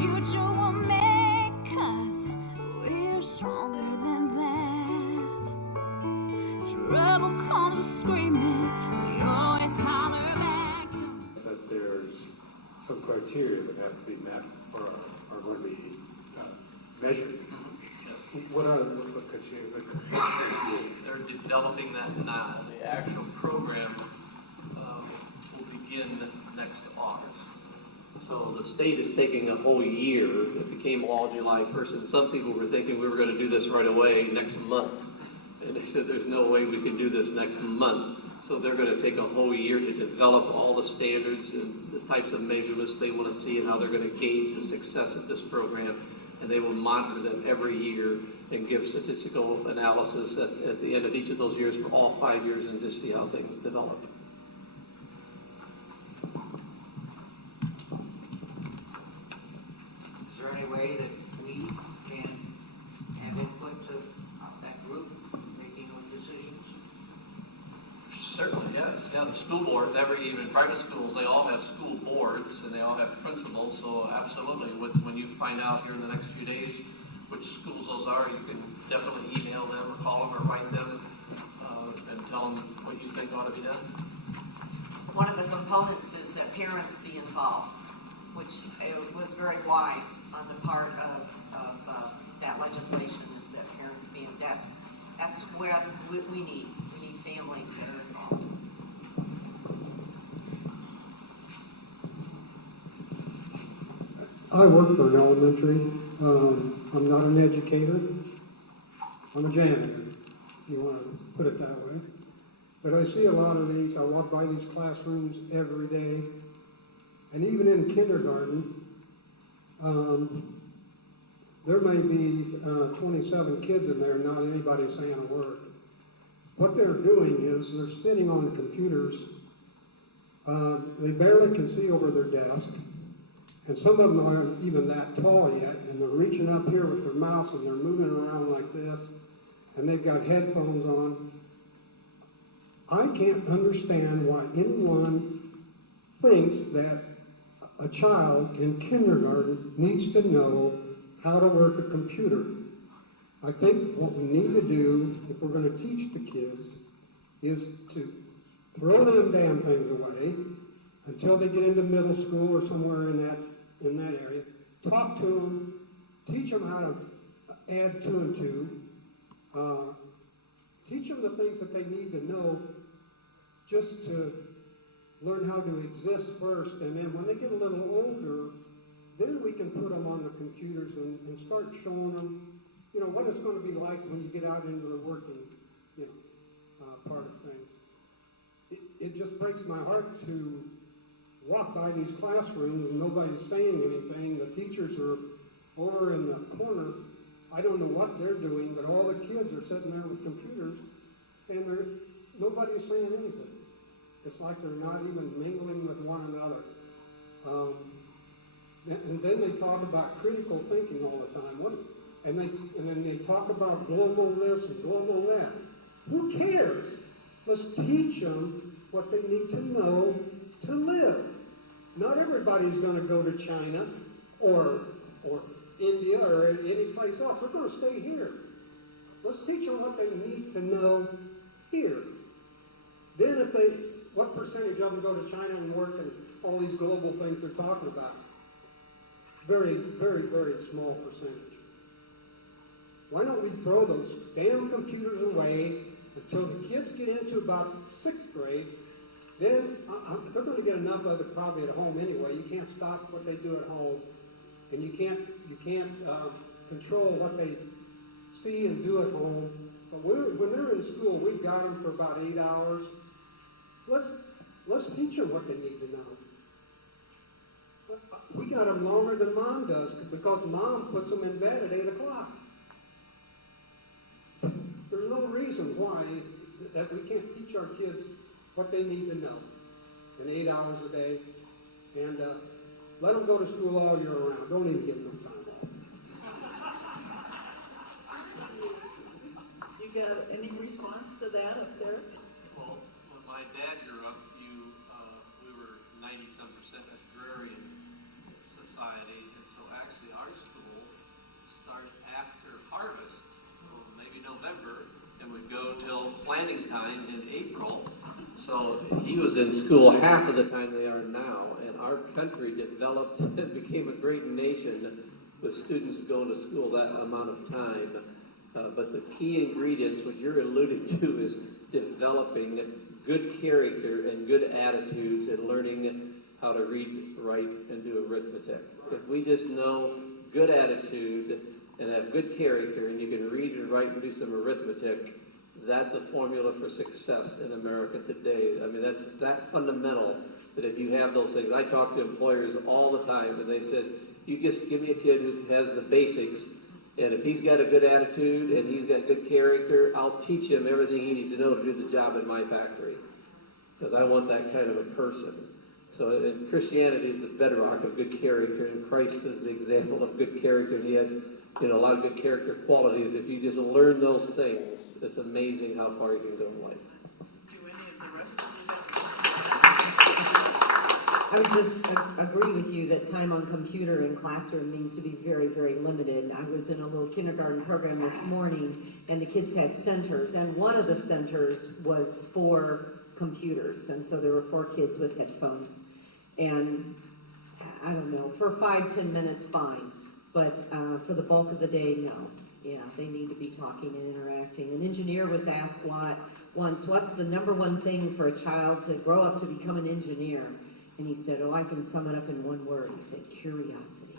future will make us. We're stronger than that. Trouble comes screaming, we always holler back. That there's some criteria that have to be met or are going to be measured. What are the criteria? They're developing that now. The actual program will begin next August. So the state is taking a whole year. It became law July 1st, and some people were thinking we were going to do this right away next month. And they said there's no way we can do this next month. So they're going to take a whole year to develop all the standards and the types of measurements they want to see and how they're going to gauge the success of this program. And they will monitor them every year and give statistical analysis at the end of each of those years for all 5 years and just see how things develop. Is there any way that we can have input to that group making those decisions? Certainly, yes. Yeah, the school board, even private schools, they all have school boards and they all have principals. So absolutely, when you find out here in the next few days which schools those are, you can definitely email them or call them or write them and tell them what you think ought to be done. One of the components is that parents be involved, which was very wise on the part of that legislation, is that parents be involved. That's where we need families that are involved. I work for an elementary. I'm not an educator. I'm a janitor, if you want to put it that way. But I see a lot of these. I walk by these classrooms every day. And even in kindergarten, there may be 27 kids in there, not anybody saying a word. What they're doing is they're sitting on the computers. They barely can see over their desk. And some of them aren't even that tall yet, and they're reaching up here with their mouse and they're moving around like this, and they've got headphones on. I can't understand why anyone thinks that a child in kindergarten needs to know how to work a computer. I think what we need to do, if we're going to teach the kids, is to throw them damn things away until they get into middle school or somewhere in that area. Talk to them, teach them how to add 2 and 2. Teach them the things that they need to know just to learn how to exist first. And then when they get a little older, then we can put them on the computers and start showing them, what it's going to be like when you get out into the working, part of things. It just breaks my heart to walk by these classrooms and nobody's saying anything. The teachers are over in the corner. I don't know what they're doing, but all the kids are sitting there with computers and nobody's saying anything. It's like they're not even mingling with one another. And then they talk about critical thinking all the time. And then they talk about global this and global that. Who cares? Let's teach them what they need to know to live. Not everybody's going to go to China or India or any place else. They're going to stay here. Let's teach them what they need to know here. Then what percentage of them go to China and work and all these global things they're talking about? Very, very, very small percentage. Why don't we throw those damn computers away until the kids get into about 6th grade? Then they're going to get enough of it probably at home anyway. You can't stop what they do at home, and you can't control what they see and do at home. But when they're in school, we've got them for about 8 hours. Let's teach them what they need to know. We got them longer than Mom does because Mom puts them in bed at 8 o'clock. There's no reason why that we can't teach our kids what they need to know in 8 hours a day, and let them go to school all year round. Don't even give them time off. You got any response to that up there? Well, when my dad grew up, we were 90-some% agrarian society, and so actually harvest, well, maybe November, and would go till planting time in April. So he was in school half of the time they are now, and our country developed and became a great nation with students going to school that amount of time. But the key ingredients, what you're alluding to, is developing good character and good attitudes and learning how to read, write, and do arithmetic. If we just know good attitude and have good character, and you can read and write and do some arithmetic, that's a formula for success in America today. I mean, that's that fundamental, that if you have those things. I talk to employers all the time, and they said, you just give me a kid who has the basics, and if he's got a good attitude and he's got good character, I'll teach him everything he needs to know to do the job in my factory, because I want that kind of a person. So Christianity is the bedrock of good character, and Christ is the example of good character. And he had, a lot of good character qualities. If you just learn those things, it's amazing how far you can go in life. Do any of the rest of you I would just agree with you that time on computer in classroom needs to be very, very limited. I was in a little kindergarten program this morning, and the kids had centers, and one of the centers was for computers, and so there were 4 kids with headphones. And I don't know, for 5-10 minutes, fine, but for the bulk of the day, no. Yeah, they need to be talking and interacting. An engineer was asked once, what's the number one thing for a child to grow up to become an engineer? And he said, I can sum it up in one word. He said, curiosity.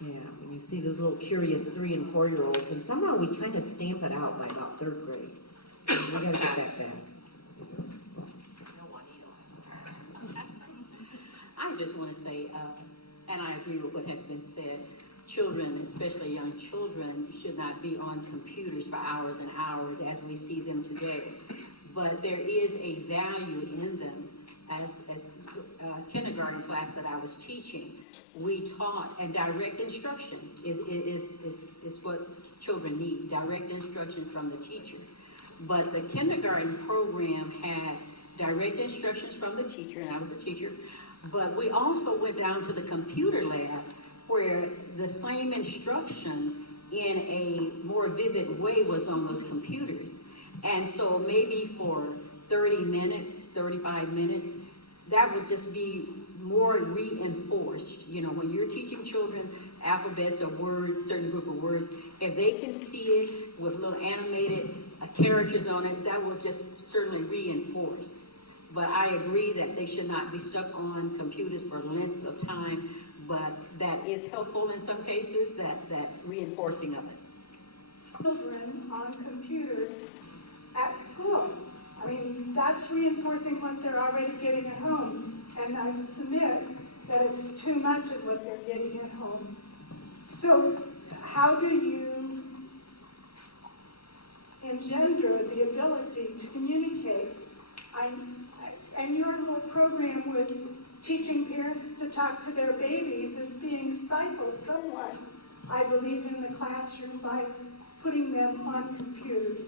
Yeah, when you see those little curious 3- and 4-year-olds, and somehow we kind of stamp it out by about 3rd grade. We got to get that back. I just want to say, and I agree with what has been said, children, especially young children, should not be on computers for hours and hours as we see them today. But there is a value in them. As kindergarten class that I was teaching, we taught, and direct instruction is what children need, direct instruction from the teacher. But the kindergarten program had direct instructions from the teacher, and I was a teacher, but we also went down to the computer lab where the same instructions in a more vivid way was on those computers. And so maybe for 30 minutes, 35 minutes, that would just be more reinforced. When you're teaching children alphabets or words, certain group of words, if they can see it with little animated characters on it, that will just certainly reinforce. But I agree that they should not be stuck on computers for lengths of time, but that is helpful in some cases, that reinforcing of it. Children on computers at school. I mean, that's reinforcing what they're already getting at home. And I submit that it's too much of what they're getting at home. So how do you engender the ability to communicate? And your little program with teaching parents to talk to their babies is being stifled somewhat, I believe, in the classroom by putting them on computers.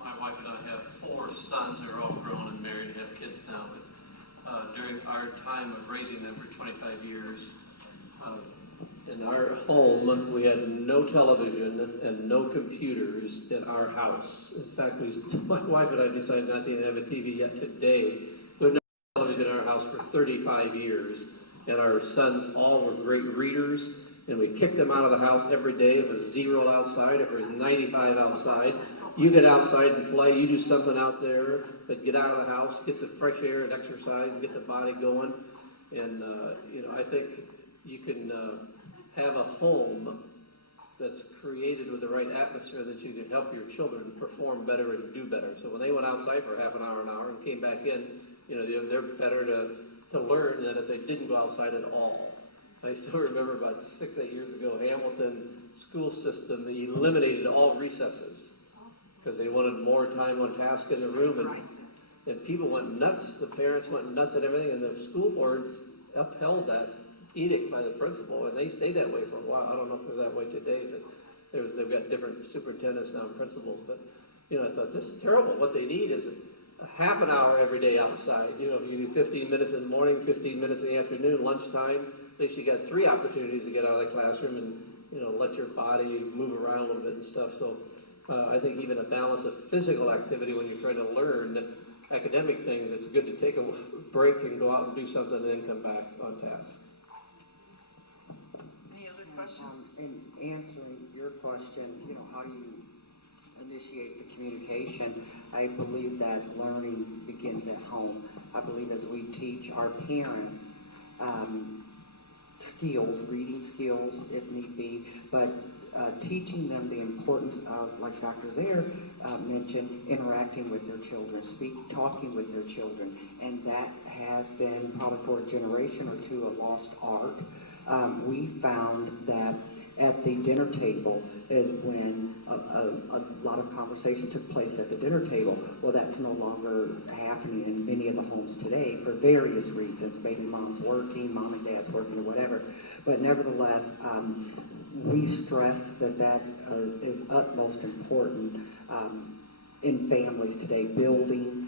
My wife and I have 4 sons who are all grown and married and have kids now, but during our time of raising them for 25 years, in our home, we had no television and no computers in our house. In fact, my wife and I decided not to even have a TV yet today. We had no television in our house for 35 years, and our sons all were great readers, and we kicked them out of the house every day. If it was 0 outside, if it was 95 outside, you get outside and play, you do something out there, but get out of the house, get some fresh air and exercise, get the body going. And, I think you can have a home that's created with the right atmosphere that you can help your children perform better and do better. So when they went outside for half an hour and came back in, they're better to learn than if they didn't go outside at all. I still remember about 6-8 years ago, Hamilton school system eliminated all recesses because they wanted more time on task in the room, and people went nuts. The parents went nuts and everything, and the school boards upheld that edict by the principal, and they stayed that way for a while. I don't know if they're that way today, but they've got different superintendents now and principals. But I thought, this is terrible. What they need is a half an hour every day outside. You know, if you do 15 minutes in the morning, 15 minutes in the afternoon, lunchtime, at least you got 3 opportunities to get out of the classroom and, you know, let your body move around a little bit and stuff. So I think even a balance of physical activity when you're trying to learn academic things, it's good to take a break and go out and do something and then come back on task. Any other questions? In answering your question, you know, how do you initiate the communication? I believe that learning begins at home. I believe as we teach our parents skills, reading skills if need be, but teaching them the importance of, like Dr. Zaire mentioned, interacting with their children, talking with their children, and that has been probably for a generation or two a lost art. We found that at the dinner table is when a lot of conversation took place at the dinner table. Well, that's no longer happening in many of the homes today for various reasons. Maybe mom's working, mom and dad's working, or whatever. But nevertheless, we stress that is utmost important in families today. Building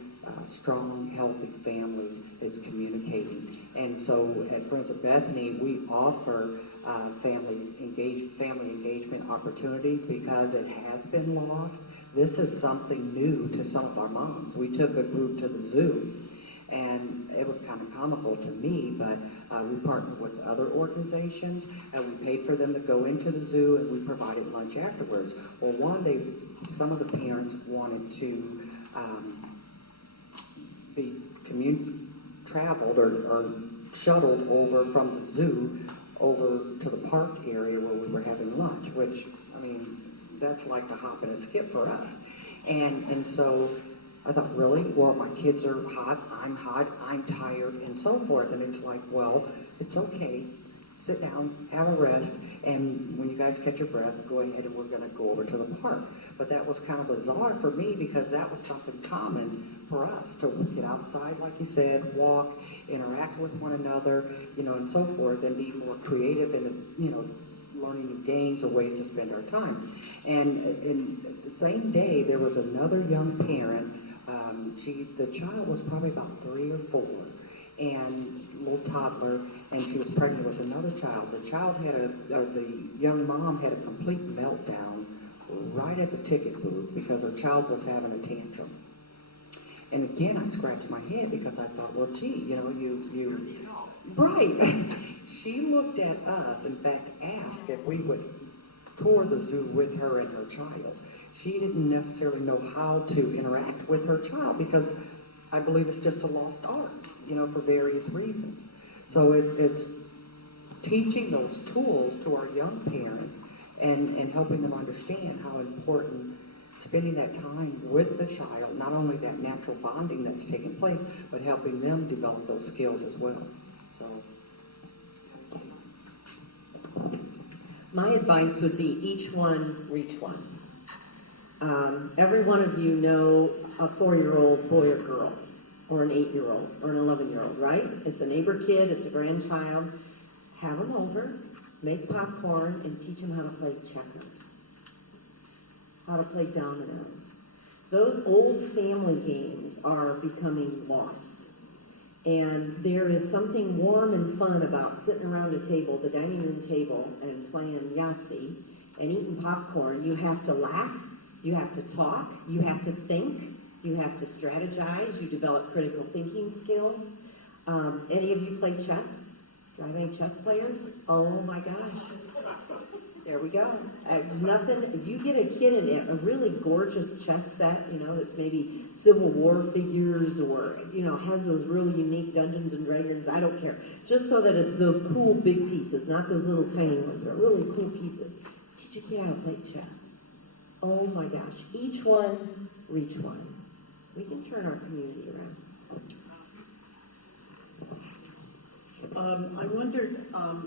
strong, healthy families is communicating. And so at Friends of Bethany, we offer family engagement opportunities because it has been lost. This is something new to some of our moms. We took a group to the zoo, and it was kind of comical to me, but we partnered with other organizations, and we paid for them to go into the zoo, and we provided lunch afterwards. Well, one day, some of the parents wanted to be traveled or shuttled over from the zoo over to the park area where we were having lunch, which, I mean, that's like a hop and a skip for us. And so I thought, really? Well, my kids are hot, I'm tired, and so forth. And it's like, well, it's okay. Sit down, have a rest, and when you guys catch your breath, go ahead and we're going to go over to the park. But that was kind of bizarre for me because that was something common for us to get outside, like you said, walk, interact with one another, you know, and so forth, and be more creative in, you know, learning new games or ways to spend our time. And the same day, there was another young parent. The child was probably about 3 or 4, and a little toddler, and she was pregnant with another child. The young mom had a complete meltdown right at the ticket booth because her child was having a tantrum. And again, I scratched my head because I thought, well, gee, you know, you right. She looked at us, in fact, asked if we would tour the zoo with her and her child. She didn't necessarily know how to interact with her child because I believe it's just a lost art, you know, for various reasons. So it's teaching those tools to our young parents and helping them understand how important spending that time with the child, not only that natural bonding that's taking place, but helping them develop those skills as well. So, my advice would be each one, reach one. Every one of you know a 4-year-old boy or girl, or an 8-year-old, or an 11-year-old, right? It's a neighbor kid, it's a grandchild. Have them over, make popcorn, and teach them how to play checkers, how to play dominoes. Those old family games are becoming lost. And there is something warm and fun about sitting around a table, the dining room table, and playing Yahtzee and eating popcorn. You have to laugh, you have to talk, you have to think, you have to strategize, you develop critical thinking skills. Any of you play chess? Do I have any chess players? Oh my gosh. There we go. If you get a kid in a really gorgeous chess set, you know, that's maybe Civil War figures or, you know, has those really unique Dungeons and Dragons, I don't care. Just so that it's those cool big pieces, not those little tiny ones, but really cool pieces. Teach a kid how to play chess. Oh my gosh. Each one, reach one. We can turn our community around. I wondered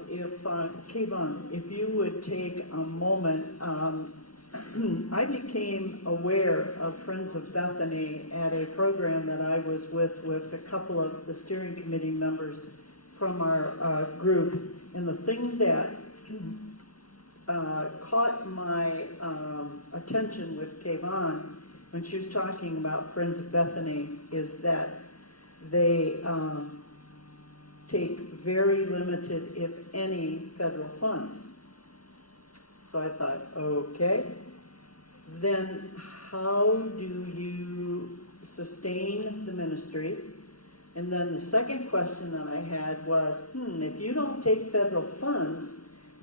if, Kayvon, if you would take a moment. I became aware of Friends of Bethany at a program that I was with a couple of the steering committee members from our group. And the thing that caught my attention with Kayvon when she was talking about Friends of Bethany, is that they take very limited, if any, federal funds. So I thought, okay, then how do you sustain the ministry? And then the second question that I had was, if you don't take federal funds,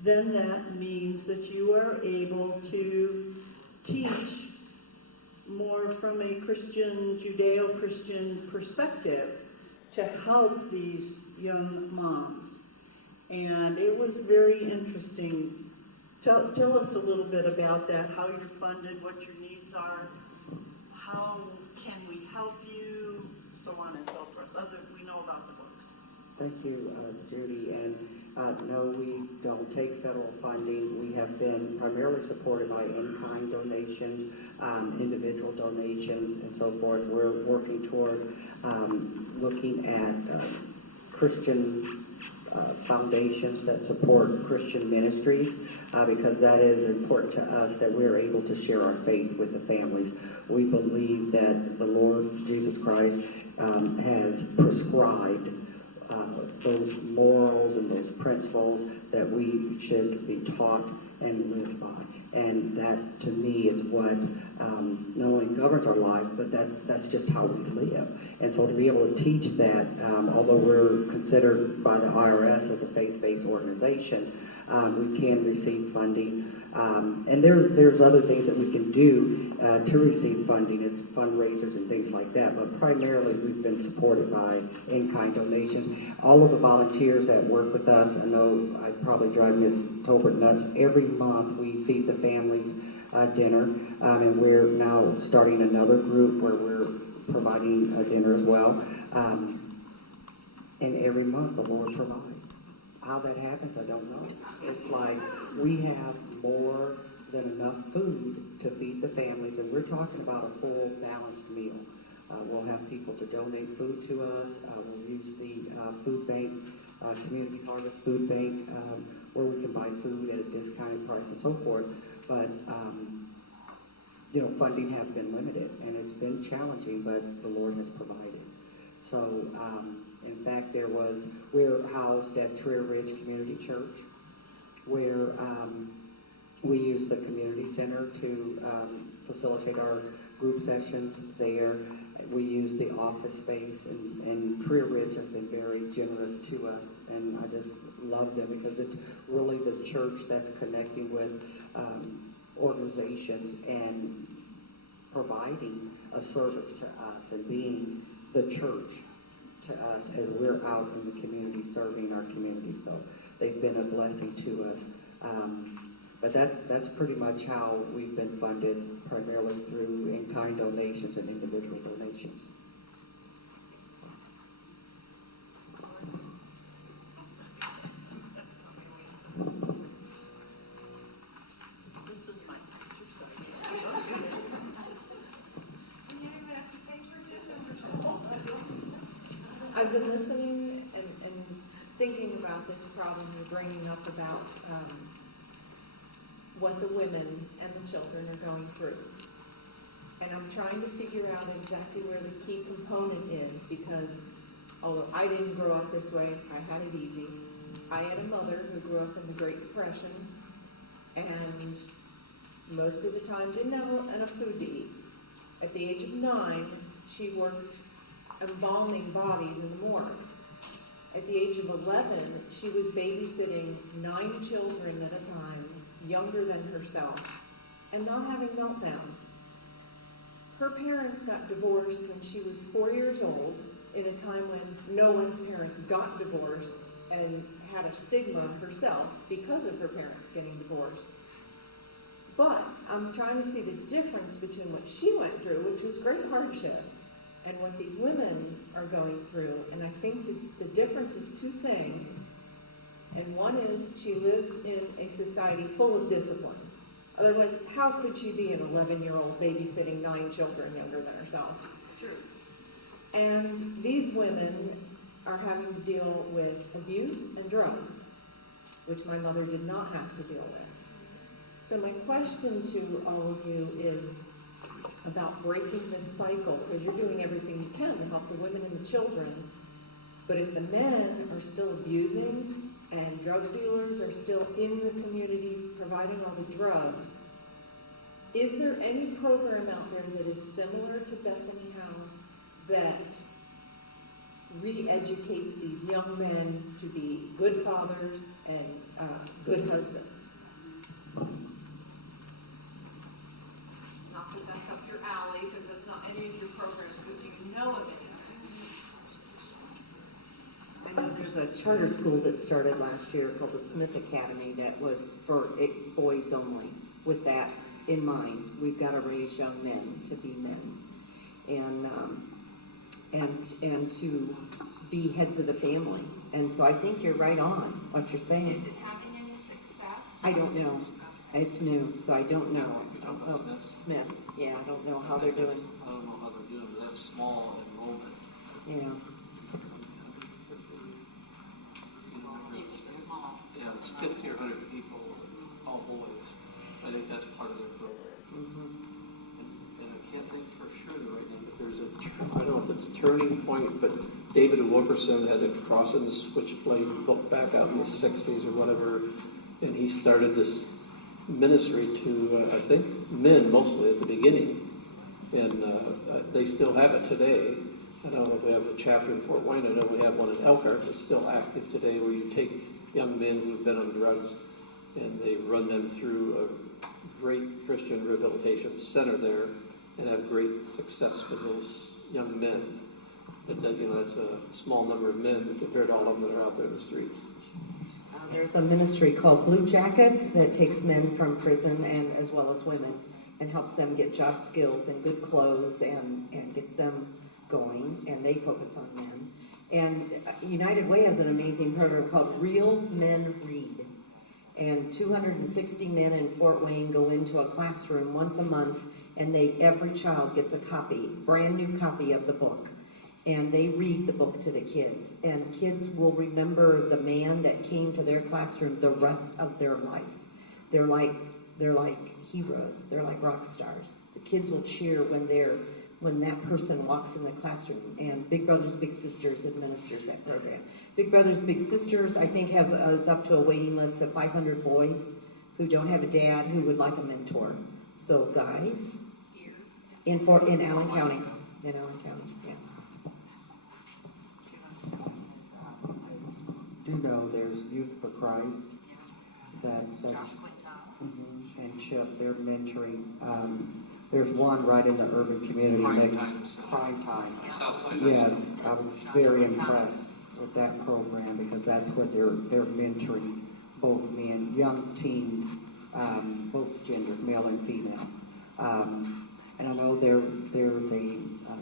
then that means that you are able to teach more from a Christian, Judeo-Christian perspective to help these young moms. And it was very interesting. Tell us a little bit about that, how you're funded, what your needs are, how can we help you, so on and so forth. We know about the books. Thank you, Judy. And no, we don't take federal funding. We have been primarily supported by in-kind donations, individual donations, and so forth. We're working toward looking at Christian foundations that support Christian ministries, because that is important to us, that we're able to share our faith with the families. We believe that the Lord Jesus Christ has prescribed those morals and those principles that we should be taught and live by. And that, to me, is what not only governs our life, but that's just how we live. And so to be able to teach that, although we're considered by the IRS as a faith-based organization, we can receive funding. And there's other things that we can do to receive funding, as fundraisers and things like that. But primarily, we've been supported by in-kind donations. All of the volunteers that work with us, I know I probably drive Ms. Tolbert nuts. Every month, we feed the families dinner, and we're now starting another group where we're providing a dinner as well. And every month, the Lord provides. How that happens, I don't know. It's like we have more than enough food to feed the families, and we're talking about a full, balanced meal. We'll have people to donate food to us. We'll use the food bank, community harvest food bank, where we can buy food at a discounted price and so forth. But funding has been limited, and it's been challenging, but the Lord has provided. So, in fact, we're housed at Trier Ridge Community Church, where we use the community center to facilitate our group sessions there. We use the office space, and Trier Ridge has been very generous to us, and I just love them because it's really the church that's connecting with organizations and providing a service to us and being the church to us as we're out in the community serving our community. So they've been a blessing to us. But that's pretty much how we've been funded, primarily through in-kind donations and individual donations. This is my exercise. I've been listening and thinking about this problem you're bringing up about what the women and the children are going through. And I'm trying to figure out exactly where the key component is, because although I didn't grow up this way, I had it easy. I had a mother who grew up in the Great Depression and most of the time didn't have enough food to eat. At the age of 9, she worked embalming bodies in the morgue. At the age of 11, she was babysitting 9 children at a time, younger than herself, and not having meltdowns. Her parents got divorced when she was 4 years old, in a time when no one's parents got divorced, and had a stigma herself because of her parents getting divorced. But I'm trying to see the difference between what she went through, which was great hardship, and what these women are going through. And I think the difference is 2 things. And one is she lived in a society full of discipline. Otherwise, how could she be an 11-year-old babysitting 9 children younger than herself? True. And these women are having to deal with abuse and drugs, which my mother did not have to deal with. So my question to all of you is, about breaking this cycle, because you're doing everything you can to help the women and the children. But if the men are still abusing and drug dealers are still in the community providing all the drugs, is there any program out there that is similar to Bethany House that re-educates these young men to be good fathers and good husbands? Not that that's up your alley, because that's not any of your programs, but do you know of anything? I know there's a charter school that started last year called the Smith Academy that was for boys only. With that in mind, we've got to raise young men to be men, and to be heads of the family. And so I think you're right on what you're saying. Is it having any success? I don't know. It's new, so I don't know. Smiths. Yeah, I don't know how they're doing. I don't know how they're doing, but they have small enrollment. Yeah. Yeah, it's 50 or 100 people, all boys. I think that's part of their program. And I can't think for sure right now, but there's I don't know if it's Turning Point, but David Wilkerson had a Crossing the Switchblade book back out in the 60s or whatever, and he started this ministry to, I think, men mostly at the beginning. And they still have it today. I don't know if we have a chapter in Fort Wayne. I know we have one in Elkhart that's still active today, where you take young men who've been on drugs and they run them through a great Christian rehabilitation center there and have great success with those young men. But that, that's a small number of men compared to all of them that are out there in the streets. There's a ministry called Blue Jacket that takes men from prison and as well as women and helps them get job skills and good clothes and gets them going, and they focus on men. And United Way has an amazing program called Real Men Read. And 260 men in Fort Wayne go into a classroom once a month, and every child gets a copy, brand new copy of the book. And they read the book to the kids. And kids will remember the man that came to their classroom the rest of their life. They're like heroes. They're like rock stars. The kids will cheer when that person walks in the classroom. And Big Brothers Big Sisters administers that program. Big Brothers Big Sisters, I think, is up to a waiting list of 500 boys who don't have a dad who would like a mentor. So guys, in Allen County, yeah. Do know there's Youth for Christ, that's and CHIP, they're mentoring. There's one right in the urban community. Prime Time. Southside. Yes, I was very impressed with that program because that's what they're mentoring both men, young teens, both genders, male and female. And I know there's a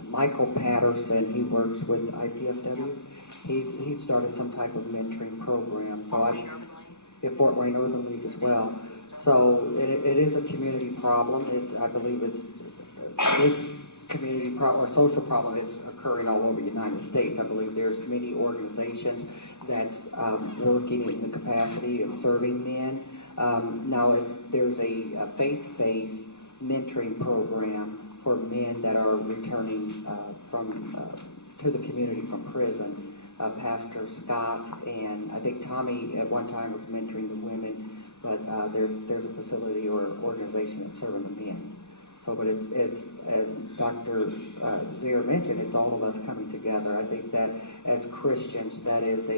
Michael Patterson. He works with IPFW. He started some type of mentoring program. So Fort Wayne Urban League as well. So it is a community problem. I believe this community problem or social problem. It's occurring all over the United States. I believe there's many organizations that's working in the capacity of serving men. Now there's a faith-based mentoring program for men that are returning to the community from prison. Pastor Scott and I think Tommy at one time was mentoring the women, but there's a facility or organization that's serving the men. So, but it's as Dr. Zier mentioned, it's all of us coming together. I think that as Christians, that is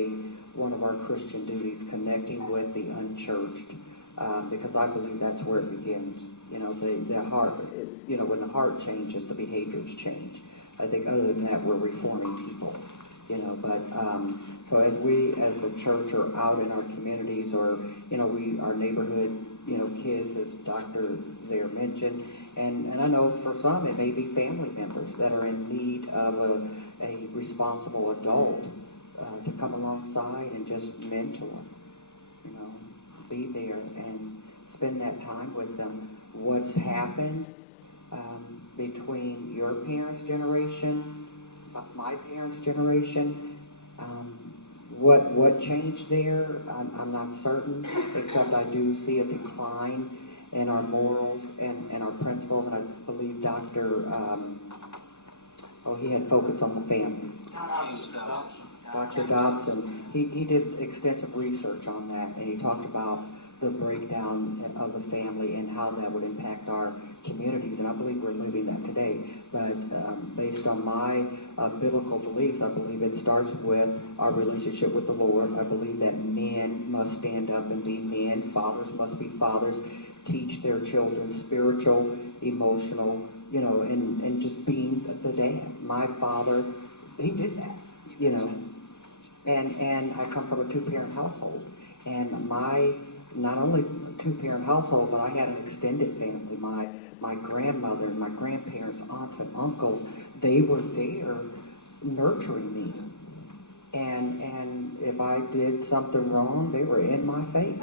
one of our Christian duties, connecting with the unchurched, because I believe that's where it begins. The heart. When the heart changes, the behaviors change. I think other than that, we're reforming people. So as we, as the church, are out in our communities, or our neighborhood, kids, as Dr. Zier mentioned, and I know for some it may be family members that are in need of a responsible adult to come alongside and just mentor, be there and spend that time with them. What's happened between your parents' generation, my parents' generation, what changed there, I'm not certain, except I do see a decline and our morals and our principles. And I believe Dr. He had focused on the family. Dr. Dobson, he did extensive research on that, and he talked about the breakdown of the family and how that would impact our communities, and I believe we're living that today. But based on my biblical beliefs, I believe it starts with our relationship with the Lord. I believe that men must stand up and be men, fathers must be fathers, teach their children spiritual, emotional, and just being the dad. My father, he did that, and I come from a two-parent household, and not only a two-parent household, but I had an extended family. My grandmother and my grandparents, aunts and uncles, they were there nurturing me. And if I did something wrong, they were in my face.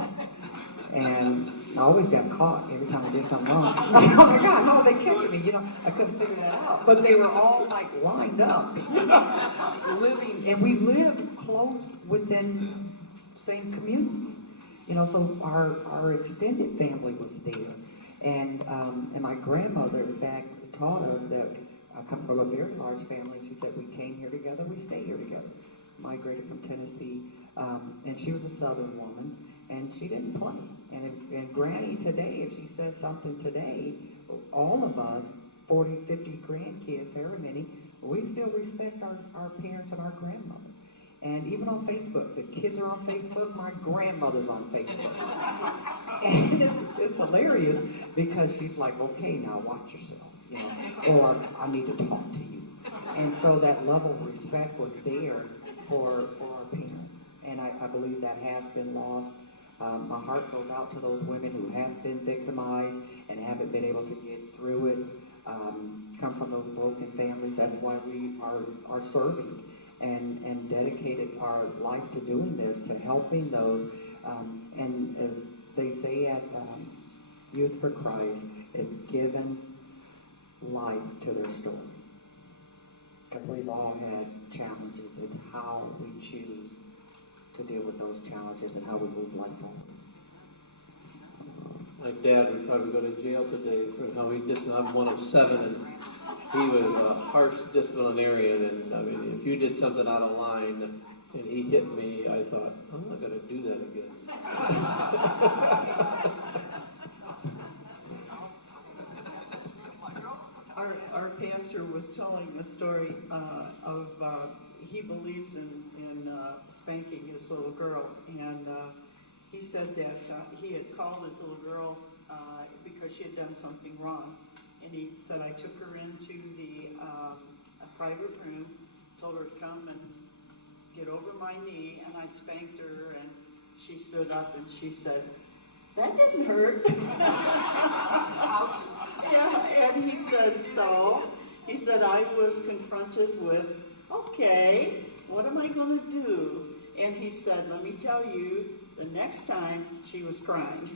And I always got caught every time I did something wrong. Oh my God, how were they catching me? I couldn't figure that out. But they were all like lined up, living, and we lived close within same communities. So our extended family was there. And my grandmother, in fact, taught us that I come from a very large family. She said, we came here together, we stay here together. Migrated from Tennessee, and she was a Southern woman, and she didn't play. And Granny today, if she says something today, all of us, 40, 50 grandkids, however many, we still respect our parents and our grandmother. And even on Facebook, the kids are on Facebook, my grandmother's on Facebook. And it's hilarious because she's like, okay, now watch yourself, or I need to talk to you. And so that level of respect was there for our parents. And I believe that has been lost. My heart goes out to those women who have been victimized and haven't been able to get through it, come from those broken families. That's why we are serving and dedicated our life to doing this, to helping those. And as they say at Youth for Christ, it's given life to their story. Because we've all had challenges. It's how we choose to deal with those challenges and how we move life forward. My dad would probably go to jail today for how he disciplined. I'm one of 7, and he was a harsh disciplinarian. And I mean, if you did something out of line and he hit me, I thought, I'm not going to do that again. Our pastor was telling a story of he believes in spanking his little girl, and he said that he had called his little girl because she had done something wrong, and he said, I took her into a private room, told her to come and get over my knee, and I spanked her, and she stood up and she said, that didn't hurt. Yeah, and he said, so? He said, I was confronted with, okay, what am I going to do? And he said, let me tell you, the next time she was crying.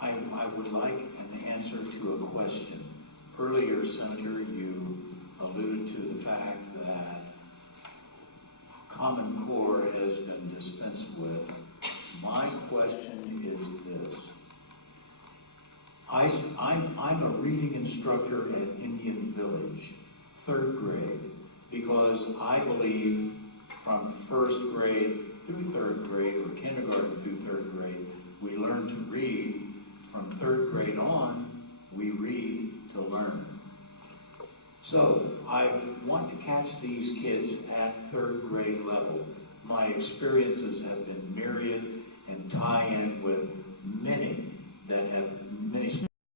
I would like an answer to a question. Earlier, Senator, you alluded to the fact that Common Core has been dispensed with. My question is this. I'm a reading instructor at Indian Village, 3rd grade, because I believe from 1st grade through 3rd grade, or kindergarten through 3rd grade, we learn to read. From 3rd grade on, we read to learn. So I want to catch these kids at 3rd grade level. My experiences have been myriad and tie in with many that have